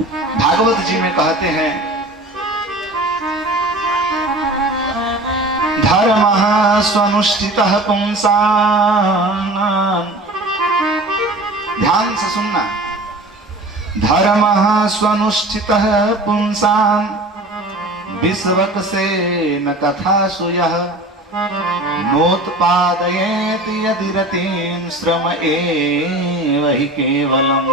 भागवत जी में कहते हैं धर्मः स्वनुष्ठितः पुंसान्, ध्यान से सुनना, धर्मः स्वनुष्ठितः पुंसान् विश्वक्सेन कथासु यः नोत्पादयेत् यदि रतिं श्रम एव हि केवलम्।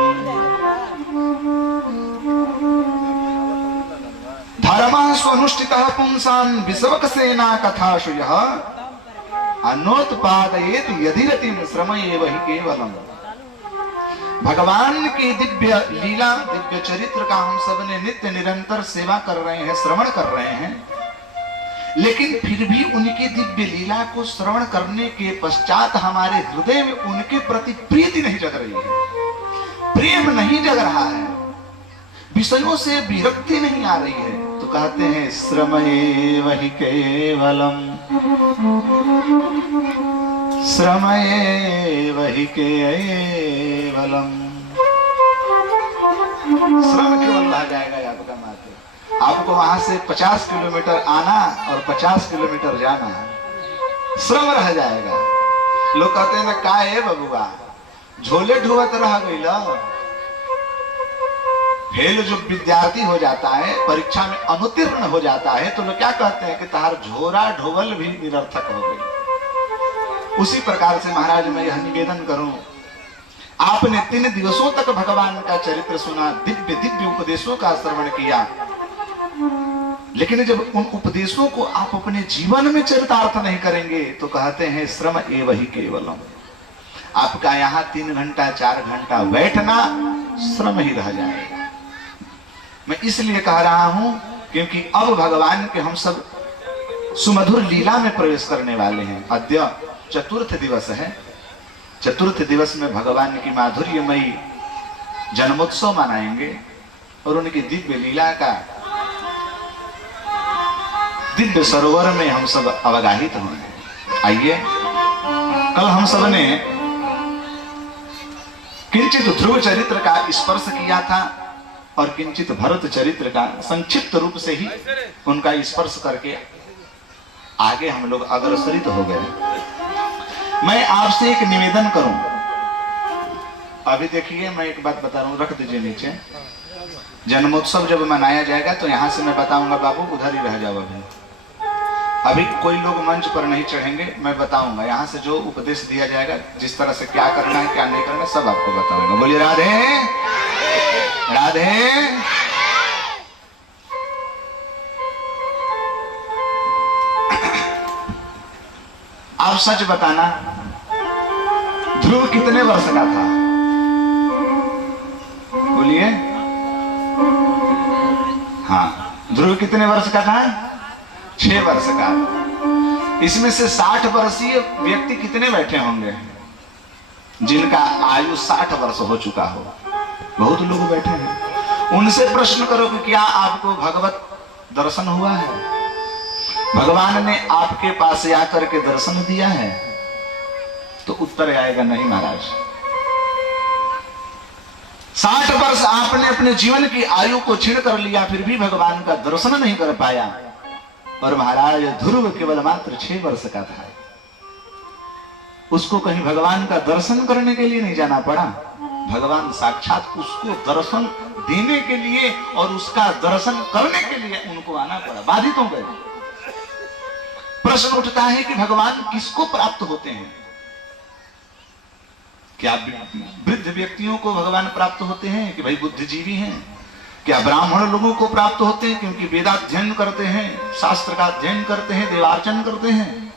धर्मः स्वनुष्ठितः पुंसान् विश्वक्सेन कथासु यः नोत्पादयेत् यदि रतिं श्रम एव हि केवलम्। भगवान की दिव्य लीला, दिव्य चरित्र का हम सब ने नित्य निरंतर सेवा कर रहे हैं, श्रवण कर रहे हैं, लेकिन फिर भी उनकी दिव्य लीला को श्रवण करने के पश्चात हमारे हृदय में उनके प्रति प्रीति नहीं जग रही है, प्रेम नहीं जग रहा है, विषयों से विरक्ति नहीं आ रही है, तो कहते हैं श्रम एव हि केवलम, श्रम एव हि केवलम। श्रम केवल रह जाएगा आपका मात्र, आपको वहां से 50 किलोमीटर आना और 50 किलोमीटर जाना, श्रम रह जाएगा। लोग कहते हैं ना का है बबुआ झोले ढुवत रह गई। फेल जो विद्यार्थी हो जाता है, परीक्षा में अनुत्तीर्ण हो जाता है, तो लोग क्या कहते हैं कि तार झोरा ढोवल भी निरर्थक हो गई। उसी प्रकार से महाराज मैं यह निवेदन करूं, आपने 3 दिवसों तक भगवान का चरित्र सुना, दिव्य दिव्य उपदेशों का श्रवण किया, लेकिन जब उन उपदेशों को आप अपने जीवन में चरितार्थ नहीं करेंगे तो कहते हैं श्रम एव हि केवलम। आपका यहाँ 3 घंटा 4 घंटा बैठना श्रम ही रह जाएगा। मैं इसलिए कह रहा हूं क्योंकि अब भगवान के हम सब सुमधुर लीला में प्रवेश करने वाले हैं। अद्य चतुर्थ दिवस है, चतुर्थ दिवस में भगवान की माधुर्यमयी जन्मोत्सव मनाएंगे और उनकी दिव्य लीला का दिव्य सरोवर में हम सब अवगाहित होंगे। आइए, कल हम सब ने किंचित ध्रुव चरित्र का स्पर्श किया था और किंचित भरत चरित्र का संक्षिप्त रूप से ही उनका स्पर्श करके आगे हम लोग अग्रसरित हो गए। मैं आपसे एक निवेदन करूं, अभी देखिए मैं एक बात बता रहा हूं, रख दीजिए नीचे। जन्मोत्सव जब मनाया जाएगा तो यहां से मैं बताऊंगा बाबू उधर ही रह जाओ, अभी कोई लोग मंच पर नहीं चढ़ेंगे, मैं बताऊंगा यहां से जो उपदेश दिया जाएगा, जिस तरह से क्या करना है क्या नहीं करना सब आपको बताऊंगा। बोलिए राधे राधे। आप सच बताना, ध्रुव कितने वर्ष का था? बोलिए। हाँ, ध्रुव कितने वर्ष का था? 6 वर्ष का। इसमें से 60 वर्षीय व्यक्ति कितने बैठे होंगे जिनका आयु 60 वर्ष हो चुका हो? बहुत लोग बैठे हैं। उनसे प्रश्न करो कि क्या आपको भगवत दर्शन हुआ है? भगवान ने आपके पास आकर के दर्शन दिया है? तो उत्तर आएगा नहीं महाराज। 60 वर्ष आपने अपने जीवन की आयु को छीन कर लिया, फिर भी भगवान का दर्शन नहीं कर पाया। और महाराज ध्रुव केवल मात्र 6 वर्ष का था, उसको कहीं भगवान का दर्शन करने के लिए नहीं जाना पड़ा, भगवान साक्षात उसको दर्शन देने के लिए और उसका दर्शन करने के लिए उनको आना पड़ा, बाधित हो गए। प्रश्न उठता है कि भगवान किसको प्राप्त होते हैं? क्या वृद्ध व्यक्तियों को भगवान प्राप्त होते हैं कि भाई बुद्धिजीवी हैं? क्या ब्राह्मण लोगों को प्राप्त होते हैं क्योंकि वेदाध्ययन करते हैं, शास्त्र का अध्ययन करते हैं, देवार्चन करते हैं?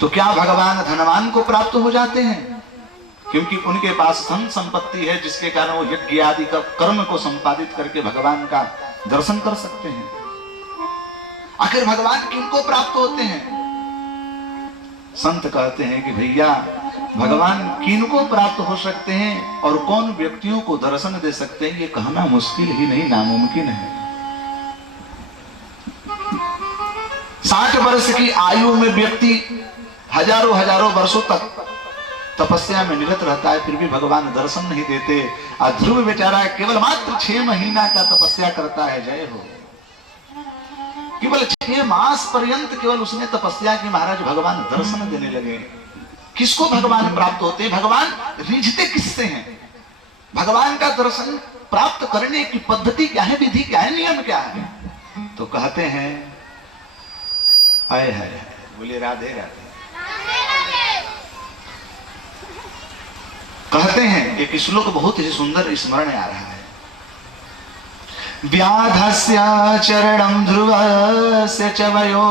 तो क्या भगवान धनवान को प्राप्त हो जाते हैं क्योंकि उनके पास धन संपत्ति है जिसके कारण वो यज्ञ आदि का कर्म को संपादित करके भगवान का दर्शन कर सकते हैं? आखिर भगवान किनको प्राप्त होते हैं? संत कहते हैं कि भैया भगवान किनको प्राप्त हो सकते हैं और कौन व्यक्तियों को दर्शन दे सकते हैं, ये कहना मुश्किल ही नहीं नामुमकिन है। 60 वर्ष की आयु में व्यक्ति हजारों हजारों वर्षों तक तपस्या में निरत रहता है, फिर भी भगवान दर्शन नहीं देते। और ध्रुव बेचारा केवल मात्र 6 महीना का तपस्या करता है, जय हो, केवल 6 मास पर्यंत केवल उसने तपस्या की, महाराज भगवान दर्शन देने लगे। किसको भगवान प्राप्त होते? भगवान रिझते किससे हैं? भगवान का दर्शन प्राप्त करने की पद्धति क्या है, विधि क्या है, नियम क्या है? तो कहते हैं आए है, बोले राधे राधे। कहते हैं एक श्लोक बहुत ही सुंदर स्मरण आ रहा है। व्याधस्य चरणं ध्रुवस्य च वयो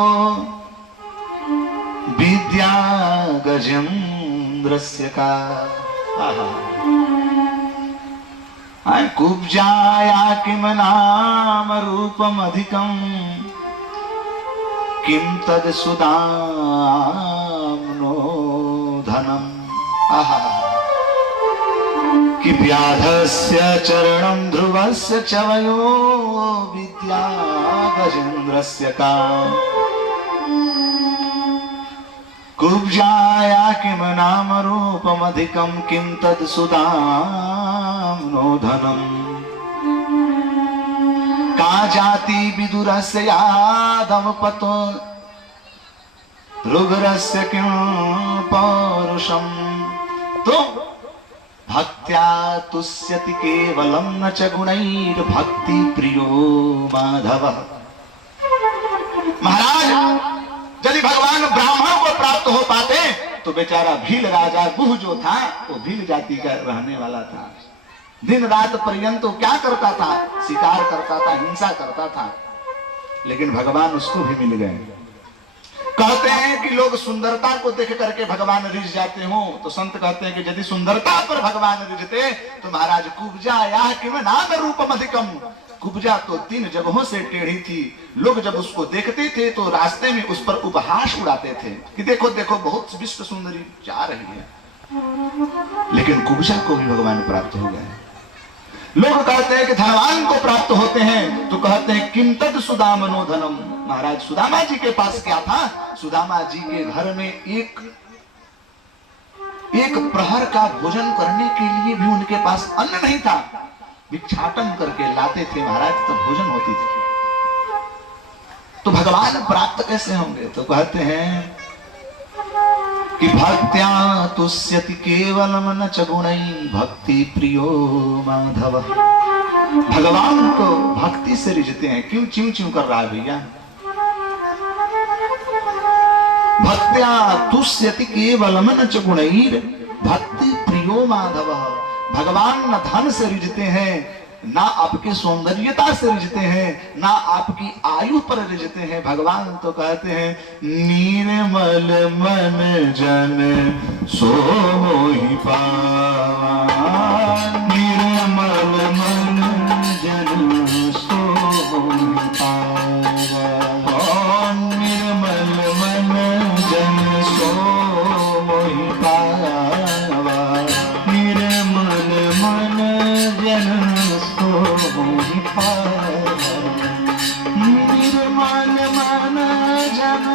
विद्या गजेन्द्रस्य का कुब्जाया किम नाम रूपम अधिकम किम तद सुदाम्नो धनम। आहा, कि व्याधस्य चरणं ध्रुवस्य च वयो विद्या गजेन्द्रस्य का कुब्जाया किम नाम रूपमधिकं किं तत् सुदाम्नो धनम। का जाति विदुरस्य यादव पतो रुग्रस्य किं पौरुषम। तो भक्त्या तुष्यति केवलं न च गुणैर्भक्ति प्रियो माधव। महाराज यदि भगवान ब्राह्मण को प्राप्त हो पाते तो बेचारा भील राजा गुह जो था वो भील जाति का रहने वाला था। दिन रात पर्यंत वो क्या करता था? शिकार करता था, हिंसा करता था, लेकिन भगवान उसको भी मिल गए। कहते हैं कि लोग सुंदरता को देख करके भगवान रिझ जाते हो, तो संत कहते हैं कि यदि सुंदरता पर भगवान रिझते तो महाराज कुब्जा या किम नाम रूपम अधिकम। कुब्जा तो 3 जगहों से टेढ़ी थी, लोग जब उसको देखते थे तो रास्ते में उस पर उपहास उड़ाते थे कि देखो देखो बहुत विश्व सुंदरी जा रही है, लेकिन कुब्जा को भी भगवान प्राप्त हो गए। लोग कहते हैं कि धनवान को प्राप्त होते हैं तो कहते हैं किम तद सुदामनो धनम। महाराज सुदामा जी के पास क्या था? सुदामा जी के घर में एक प्रहर का भोजन करने के लिए भी उनके पास अन्न नहीं था, भिक्षाटन करके लाते थे महाराज, तो भोजन होती थी। तो भगवान प्राप्त कैसे होंगे? तो कहते हैं कि भक्त्या तुष्यति केवलम न च गुणै भक्ति प्रियो माधव। भगवान को भक्ति से रिझते हैं। क्यों च्यू च्यू कर रहा है भैया? भक्त्या तुष्यति केवलम न च गुणैर भक्ति प्रियो माधव। भगवान न धन से रिझते हैं, ना आपके सौंदर्यता से रिझते हैं, ना आपकी आयु पर रिझते हैं। भगवान तो कहते हैं निर्मल मन जन सो मोहि पावा। निर्मल मन जन सो मोहि पावा। निर्मल मन जन सो मोहि पावा। निर्मल मन जन मोहि पावा। निर्मल मन जन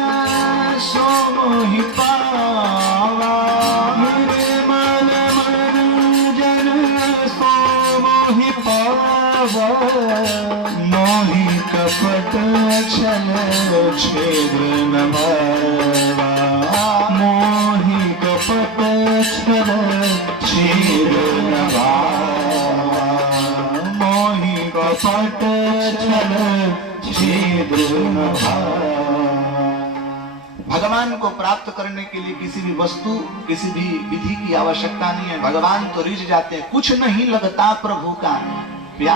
सो मोहि पावा। निर्मल मन जन सो मोहि पावा। मोहि कपट छल छेद न भावा। मोहि कपट छल छेद न भावा। कपट छल छेद न भावा। भगवान को प्राप्त करने के लिए किसी भी वस्तु, किसी भी विधि की आवश्यकता नहीं है। भगवान तो रिझ जाते हैं। कुछ नहीं लगता प्रभु का,